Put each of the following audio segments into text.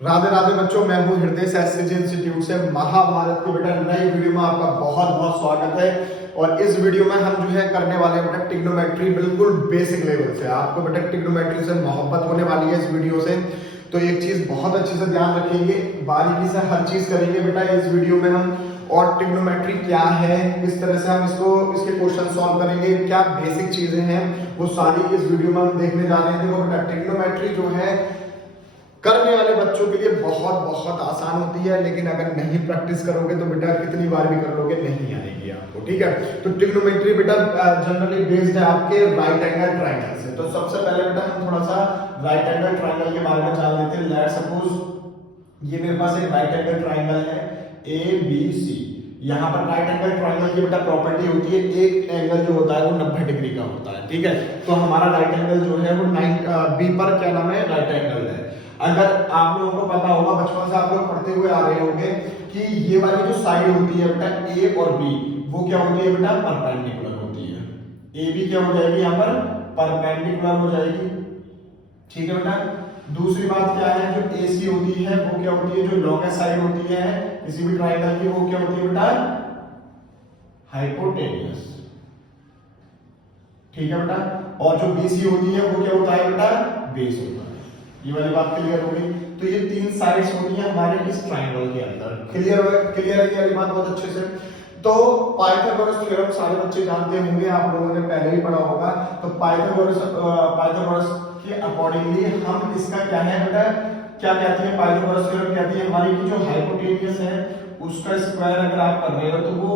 राधे राधे बच्चों, मैं हूँ हृदय से एससीजी इंस्टीट्यूट से। महाभारत की बेटा नई वीडियो में आपका बहुत बहुत स्वागत है। और इस वीडियो में हम जो है करने वाले हैं बेटा ट्रिग्नोमेट्री, बिल्कुल बेसिक लेवल से। आपको बेटा ट्रिग्नोमेट्री से मोहब्बत होने वाली है इस वीडियो से। तो एक चीज बहुत अच्छे से ध्यान रखेंगे, बारीकी से हर चीज करेंगे बेटा इस वीडियो में हम। और ट्रिग्नोमेट्री क्या है, किस तरह से हम इसके क्वेश्चन सॉल्व करेंगे, क्या बेसिक चीजें हैं, वो सारी इस वीडियो में हम देखने जा रहे हैं। देखो बेटा, ट्रिग्नोमेट्री जो है करने वाले बच्चों के लिए बहुत बहुत आसान होती है, लेकिन अगर नहीं प्रैक्टिस करोगे तो बेटा कितनी बार भी कर लोगे नहीं आएगी आपको। ठीक है, तो ट्रिग्नोमेट्री बेटा जनरली बेस्ड है आपके राइट एंगल ट्रायंगल से। तो सबसे पहले बेटा हम थोड़ा सा राइट एंगल ट्रायंगल के बारे में जान लेते हैं। लेट्स सपोज ये मेरे पास एक राइट एंगल ट्रायंगल है ABC। यहाँ पर राइट एंगल ट्रायंगल की बेटा प्रॉपर्टी होती है, एक एंगल जो होता है वो 90 डिग्री का होता है। ठीक है, तो हमारा राइट एंगल जो है वो B पर क्या नाम है, राइट एंगल है। अगर आप लोगों को पता होगा, बचपन से आप लोग पढ़ते हुए आ रहे होंगे कि ये वाली जो साइड होती है बेटा A और B, वो क्या होती है बेटा, परपेंडिकुलर होती है। AB क्या हो जाएगी यहाँ पर, परपेंडिकुलर हो जाएगी। ठीक है बेटा, दूसरी बात क्या है, जो AC होती है वो क्या होती है, जो लॉन्गेस्ट साइड होती है किसी भी ट्रायंगल की, वो क्या होती है बेटा, हाइपोटेन्यूस। ठीक है बेटा, और जो BC होती है वो क्या होता है बेटा, बेस होता है। ये वाली बात क्लियर हो गई। तो ये तीन साइड्स होती हैं हमारे इस ट्रायंगल के अंदर। क्लियर है ये वाली बात बहुत अच्छे से। तो पाइथागोरस थ्योरम सारे बच्चे जानते होंगे, आप लोगों ने पहले ही पढ़ा होगा। तो पाइथागोरस के अकॉर्डिंगली हम इसका क्या है बेटा, क्या कहती है पाइथागोरस थ्योरम, कहती है हमारी की जो हाइपोटेन्यूस है उसका स्क्वायर अगर आप कर रहे हो तो वो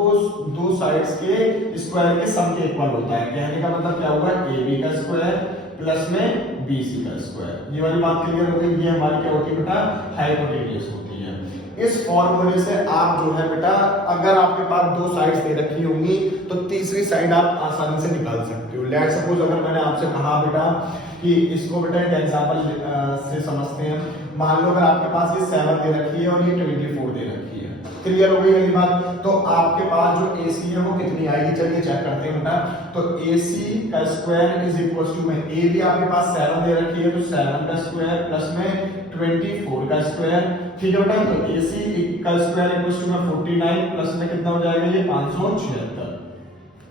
दो साइड्स के स्क्वायर के सम के इक्वल होता है। कहने का मतलब क्या होगा, AB का स्क्वायर प्लस में BC का स्क्वायर। ये वाली बात क्लियर हो गई। ये हमारी क्या होती है बेटा, हाइपोटेन्यूस होती है। इस फॉर्मूले से आप जो है बेटा, अगर आपके पास दो साइड्स दे रखी होंगी तो तीसरी साइड आप आसानी से निकाल सकते हो। लेट्स सपोज अगर मैंने आपसे कहा बेटा कि इसको बेटा एक एग्जांपल से समझते हैं। मान लो अगर आपके पास ये 7 दे रखी है और ये 24 दे रखी है। क्लियर हो गई मेरी बात। तो आपके पास जो AC है वो कितनी आएगी, चलिए चेक करते हैं बेटा। तो AC का स्क्वायर इज इक्वल टू में AB आपके पास 7 दे रखी है, तो 7 का स्क्वायर प्लस में 24 का स्क्वायर। ठीक है बेटा, तो AC का स्क्वायर इक्वल टू में 49 प्लस में कितना हो जाएगा, ये 576।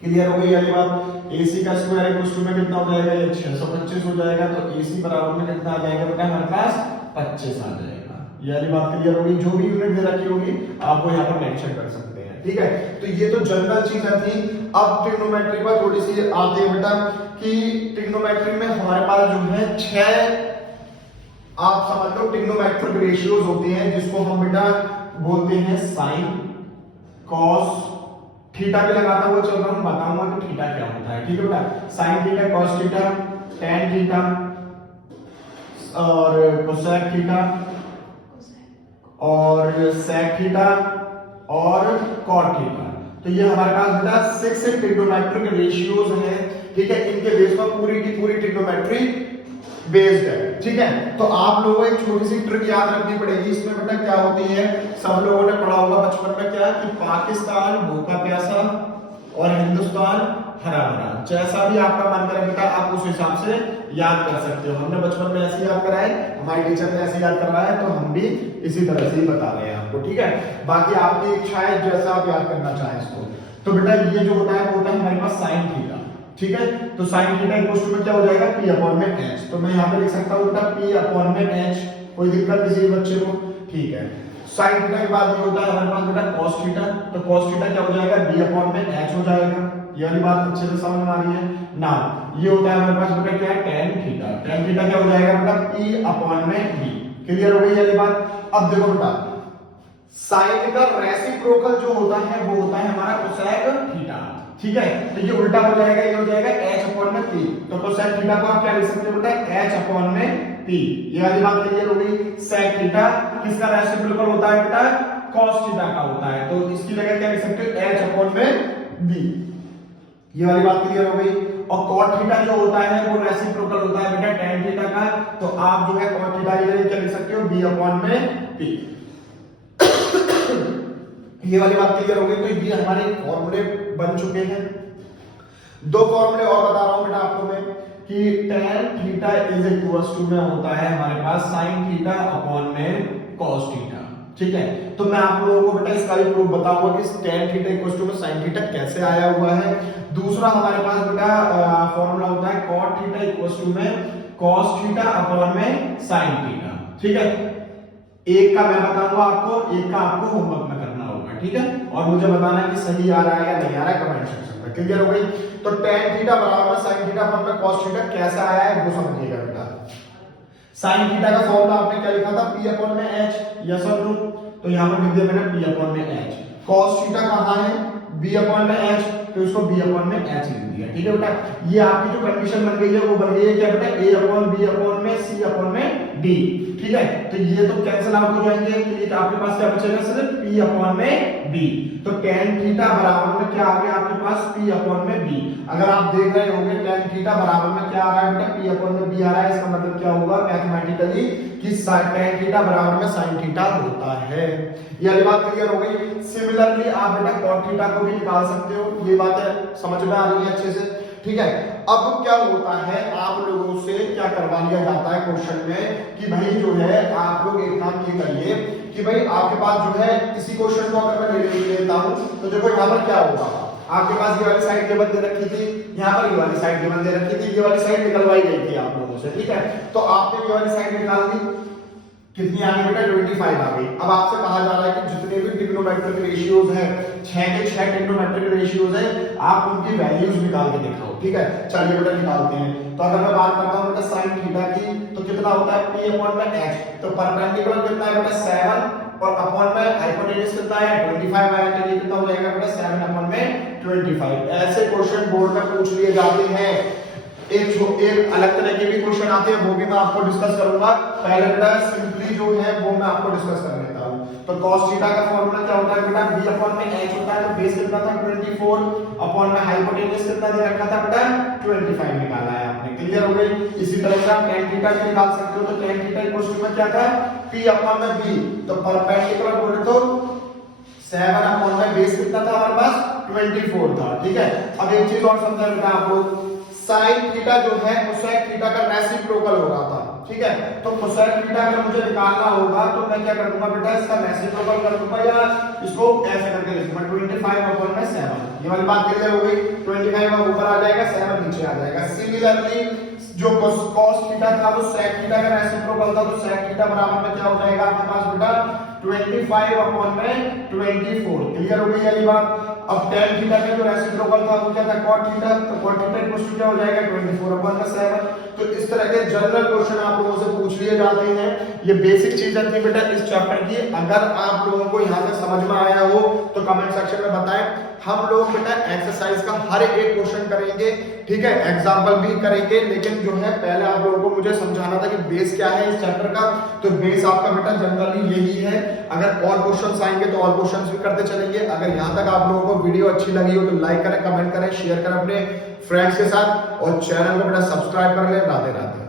क्लियर हो गई वाली बात। AC का स्क्वायर इक्वल टू में कितना हो जाएगा, ये 625 हो जाएगा। तो AC बराबर में कितना आ जाएगा बेटा, हमारे पास 25 आ जाएगा। ये वाली बात क्लियर हो गई। जो भी यूनिट दे रखी होगी आपको यहाँ पर मेंशन कर सकते हैं। ठीक है, तो ये तो जनरल चीजें थी। अब ट्रिग्नोमेट्री पर थोड़ी सी आते हैं बेटा कि ट्रिग्नोमेट्री में हमारे पास जो है 6 आप समझ लो ट्रिग्नोमेट्रिक रेशियोज होते हैं, जिसको हम बेटा बोलते हैं साइन, कॉस, थीटा भी लगाता हुआ चल रहा हूं, बताऊंगा कि थीटा क्या होता है। ठीक है बेटा, sine theta, cos theta, tan theta और कोसेक थीटा और सेक थीटा और कॉट थीटा। तो ये हमारे पास बेटा 6 ट्रिग्नोमेट्रिक रेशियोज हैं। ठीक है, इनके बेस पर पूरी की पूरी ट्रिग्नोमेट्री बेस्ड है। ठीक है, तो आप लोगों को एक छोटी सी ट्रिक याद रखनी पड़ेगी। इसमें बेटा क्या होती है, सब लोगों ने पढ़ा होगा बचपन में, क्या कि पाकिस्तान भूखा प्यासा और हिंदुस्तान हरा भरा। जैसा भी आपका मन करे बेटा आप उस हिसाब से याद कर सकते हो। हमने बचपन में ऐसे याद करा है, हमारे टीचर ने ऐसे याद करवाया है, तो हम भी इसी तरह से ही बता रहे हैं आपको। ठीक है, बाकी आपकी इच्छा है जैसा आप याद करना चाहें इसको। तो बेटा ये जो होता है वो होता है हमारे पास साइन थीटा। ठीक है, तो साइन थीटा इक्वल टू में क्या हो जाएगा, P अपॉन में H। तो मैं यहाँ पे लिख सकता हूँ बेटा P अपॉन में H। कोई दिक्कत किसी बच्चे को? ठीक है, साइन थीटा के बाद ये होता है हमारे पास बेटा cos थीटा। तो cos थीटा क्या हो जाएगा, B अपॉन में H हो जाएगा। ये वाली बात अच्छे से समझ में आ रही है ना। ये होता है हमारे पास बेटा क्या है, tan थीटा। tan थीटा क्या हो जाएगा बेटा, P अपॉन में B। क्लियर हो गई ये बात। अब देखो बेटा, साइन का रेसिप्रोकल जो होता है वो होता है हमारा कोसेक थीटा। ठीक है, तो ये उल्टा हो जाएगा, ये हो जाएगा H अपॉन में P। तो कोसेक थीटा को आप क्या लिख सकते हो बेटा, H अपॉन में P। ये वाली बात क्लियर हो गई। सेक थीटा किसका रेसिप्रोकल होता है बेटा, cos थीटा का होता है। तो इसकी जगह क्या लिख सकते हो, H अपॉन में B। ये वाली बात क्लियर हो गई। और cot थीटा जो होता है वो रेसिप्रोकल होता है बेटा tan थीटा का। तो आप जो है cot थीटा की जगह क्या लिख सकते हो, B अपॉन में P। ये वाली बात क्लियर हो गई। तो ये हमारे फॉर्मूले बन चुके हैं। दो फॉर्मूले और बता रहा हूं बेटा आपको मैं कि tan theta is equal to में होता है हमारे पास sin थीटा अपॉन में cos थीटा। ठीक है, तो मैं आप लोगों को बेटा इसका भी प्रूफ बताऊंगा कि tan थीटा इक्वल टू में sin थीटा कैसे आया हुआ है। दूसरा हमारे पास बेटा फॉर्मूला होता है cot थीटा इक्वल टू में cos थीटा अपॉन में sin थीटा। ठीक है, एक का मैं बताऊंगा आपको, एक का आपको होमवर्क में करना होगा। ठीक है, और मुझे बताना है कि सही आ रहा है या नहीं आ रहा है कमेंट सेक्शन में। क्लियर हो गई? तो tan थीटा बराबर sin थीटा अपॉन में cos थीटा कैसे आया है वो समझिएगा बेटा। sin थीटा का फॉर्मूला आपने क्या लिखा था, p अपॉन में h, यस और नो? तो यहां पर लिख दिया मैंने p अपॉन में h। cos थीटा कहां है, b अपॉन में h, तो इसको b अपॉन में h लिख दिया। ठीक है बेटा, ये आपकी जो कंडीशन बन गई है वो बन गई है क्या बेटा, a अपॉन b अपॉन में c अपॉन में d। ठीक है, तो ये तो कैंसिल आउट हो जाएंगे, तो ये आपके पास क्या बचेगा, सिर्फ p अपॉन में b। तो tan थीटा बराबर में क्या आ गया आपके पास, p अपॉन में b। अगर आप देख रहे होंगे tan थीटा बराबर में क्या आ रहा है बेटा, p अपॉन में b आ रहा है, इसका मतलब क्या होगा मैथमेटिकली कि tan थीटा बराबर में sin थीटा होता है। ये वाली बात क्लियर हो गई। सिमिलरली आप बेटा cot थीटा को भी निकाल सकते हो, ये बात समझ में आ रही है अच्छे से? ठीक है, अब क्या होता है, आप लोगों से क्या करवा लिया जाता है क्वेश्चन में कि भाई जो है आप लोग एक काम ये करिए कि भाई आपके पास जो है इसी क्वेश्चन को अगर मैं ले लेता हूं तो देखो यहाँ पर क्या होगा, आपके पास ये वाली साइड टेबल दे रखी थी, यहाँ पर ये वाली साइड टेबल दे रखी थी, ये वाली साइड निकलवाई गई थी आप लोगों से। ठीक है, तो आपने ये वाली साइड निकाल दी, कितनी आ गई बेटा, 25 आ गई। अब आपसे कहा जा रहा है कि जितने भी ट्रिग्नोमेट्रिक रेशियोज हैं, 6 के 6 ट्रिग्नोमेट्रिक रेशियोज हैं, आप उनकी वैल्यूज निकाल के दिखाओ। ठीक है, चलिए बेटा निकालते हैं। तो अगर मैं बात करता हूं बेटा sin थीटा की, तो कितना होता है p अपॉन में h, तो परपेंडिकुलर कितना है बेटा 7 और अपॉन में हाइपोटेन्यूज कितना है 25 है, तो ये कितना हो जाएगा बेटा 7 अपॉन में 25। ऐसे क्वेश्चन बोर्ड में पूछ लिए जाते हैं। एक अलग तरह के भी क्वेश्चन आते हैं, वो भी मैं आपको डिस्कस करूंगा। पहले बेटा सिंपली जो है वो मैं आपको डिस्कस कर लेता हूं। तो cos थीटा का फॉर्मूला क्या होता है बेटा, b अपॉन में h होता है, तो बेस कितना था 24 अपॉन में हाइपोटेन्यूज कितना दे रखा था बेटा 25 निकाला है आपने। क्लियर हो गई? इसी तरह से आप tan थीटा भी निकाल सकते हो। तो tan थीटा इक्वल टू में क्या था, p अपॉन में b, तो परपेंडिकुलर बोले तो 7 अपॉन में बेस कितना था हमारे पास 24 था। ठीक है, अब एक चीज और समझा बेटा आपको, sin थीटा जो है cosec थीटा का रेसिप्रोकल हो रहा था। ठीक है, तो cosec थीटा अगर मुझे निकालना होगा तो मैं क्या करूंगा बेटा, इसका रेसिप्रोकल कर दूंगा या इसको ऐसे करके लिखूंगा 25 अपॉन में 7। ये वाली बात क्लियर हो गई? 25 ऊपर आ जाएगा, 7 नीचे आ जाएगा। सिमिलरली जो cos थीटा था वो sec थीटा का रेसिप्रोकल था, तो sec थीटा बराबर में क्या हो जाएगा आपके पास बेटा 25 अपॉन में 24। क्लियर हो गई वाली बात? अब tan थीटा का जो रेसिप्रोकल था वो क्या था cot थीटा, तो cot थीटा इक्वल टू क्या हो जाएगा 24 अपॉन में 7। तो इस तरह के जनरल क्वेश्चन आप लोगों से पूछ लिए जाते हैं। ये बेसिक चीजें थी बेटा इस चैप्टर की। अगर आप लोगों को यहां तक समझ में आया हो तो कमेंट सेक्शन में बताएं। हम लोग बेटा एक्सरसाइज का हर एक क्वेश्चन करेंगे, ठीक है, एग्जांपल भी करेंगे, लेकिन जो है पहले आप लोगों को मुझे समझाना था कि बेस क्या है इस चैप्टर का। तो बेस आपका बेटा जनरली यही है। अगर और क्वेश्चंस आएंगे तो और क्वेश्चंस भी करते चलेंगे। अगर यहां तक आप लोगों को वीडियो अच्छी लगी हो तो लाइक करें, कमेंट करें, शेयर करें अपने फ्रेंड्स के साथ, और चैनल को बेटा सब्सक्राइब कर ले। राधे राधे।